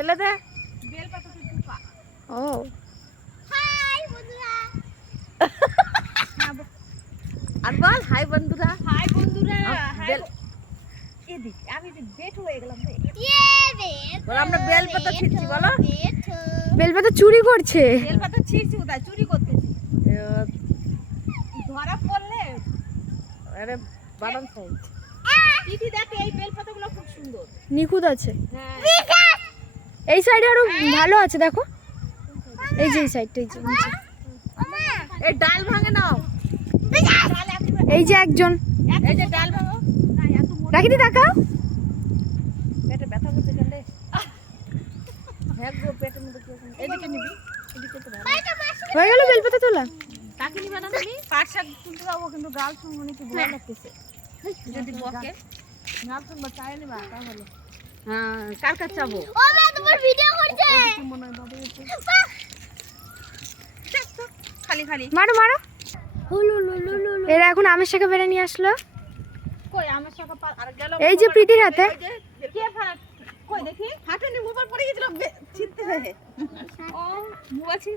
ফেলে দে। ও হাই বন্ধুরা। আর বল হাই বন্ধুরা। হাই বন্ধুরা। এদিক আমি বেট হয়ে গেলাম রে। বলো আমরা বেলপাতা ছিঁড়ছি বলো। বেলপাতা চুরি করছে। বেলপাতা ছিঁড়ছি কোথায় চুরি করতেছি। ধরা পড়লে আরে বাদাম সাইজ। দিদি দেখ এই বেলপাতাগুলো খুব সুন্দর নিখুঁত আছে। হ্যাঁ এই সাইডে আরো ভালো আছে দেখো। এই যে এই সাইডটা এই যে নিচে। এই ডাল ভাঙে নাও। এই যে একজন এই যে ডাল ভাঙো না এত মোটা রাখি দি তাকাও। পেটে ব্যথা করতে গেলে হ্যাঁ গো পেটের মধ্যে কি এদিকে নিবি এদিকে তো ভালো হয়ে গেল বেলপাতা তোলা। কাকে নিবে না তুমি পাট শাক তুলতে যাবো কিন্তু গাল শুনবো কি ভয় লাগতেছে যদি বকে গাল শুনবো চাই নিবা তাহলে হ্যাঁ কার কাছে যাবো ও মা তোমার ভিডিও করছে। ওদিকে মনে হয় বাবা এসে খালি খালি মারো মারো। এরা এখন আমের শাখা বেড়ে নিয়ে আসলো। কই আমার শাখা আর গেল এই যে প্রীতির হাতে। কে ফারাক কই দেখি হাতে নি মোবাইল পড়ে গিয়েছিল ছিনতে হয়ে ও মোবাইল ছিন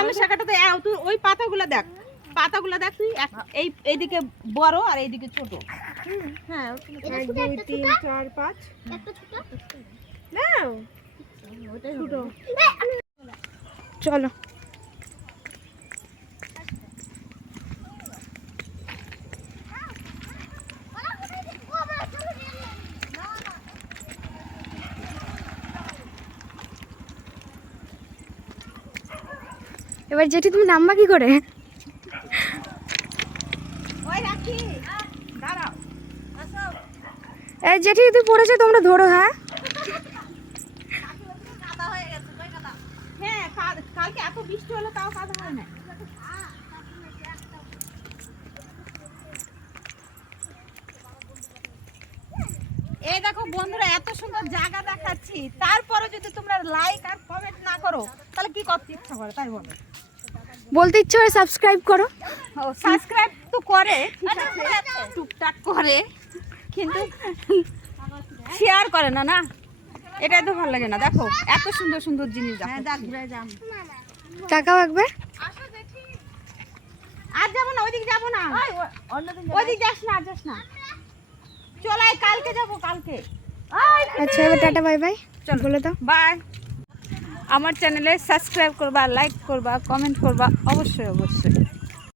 আমার শাখাটা তো তুই ওই পাতাগুলো দেখ তুই এই এইদিকে বড় আর এইদিকে ছোট হ্যাঁ 1 2 3 4 5 একটা ছোট নাও ওটাই ছোট চলো এবার জেঠি তুমি নামবা কি করে? ওই রাখি দাঁড়াও আসো এই জেঠি তুই পড়েছে তোমরা ধরো। হ্যাঁ কাদা হয়ে গেছে কই কাদা হ্যাঁ কালকে এত বৃষ্টি হলো তাও কাদা হয় না এই দেখো বন্ধুরা এত সুন্দর জায়গা দেখাচ্ছি তারপরে যদি তোমরা লাইক আর কমেন্ট না করো তাহলে কি করতে ইচ্ছা করে তাই বলো বলতে ইচ্ছে হয় সাবস্ক্রাইব করো। সাবস্ক্রাইব তো করে ঠিক আছে টুকটাক করে কিন্তু শেয়ার করে না না এটাই তো ভালো লাগে না দেখো এত সুন্দর সুন্দর জিনিস দেখো টাকাও একবার আর যাবো না ওইদিকে যাবো না ওইদিকে যাস না আর যাস না চল আয় কালকে যাবো কালকে আচ্ছা এবার টাটা বাই বাই চল বলে দাও। বাই আমার চ্যানেলে সাবস্ক্রাইব করবা লাইক করবা কমেন্ট করবা অবশ্যই অবশ্যই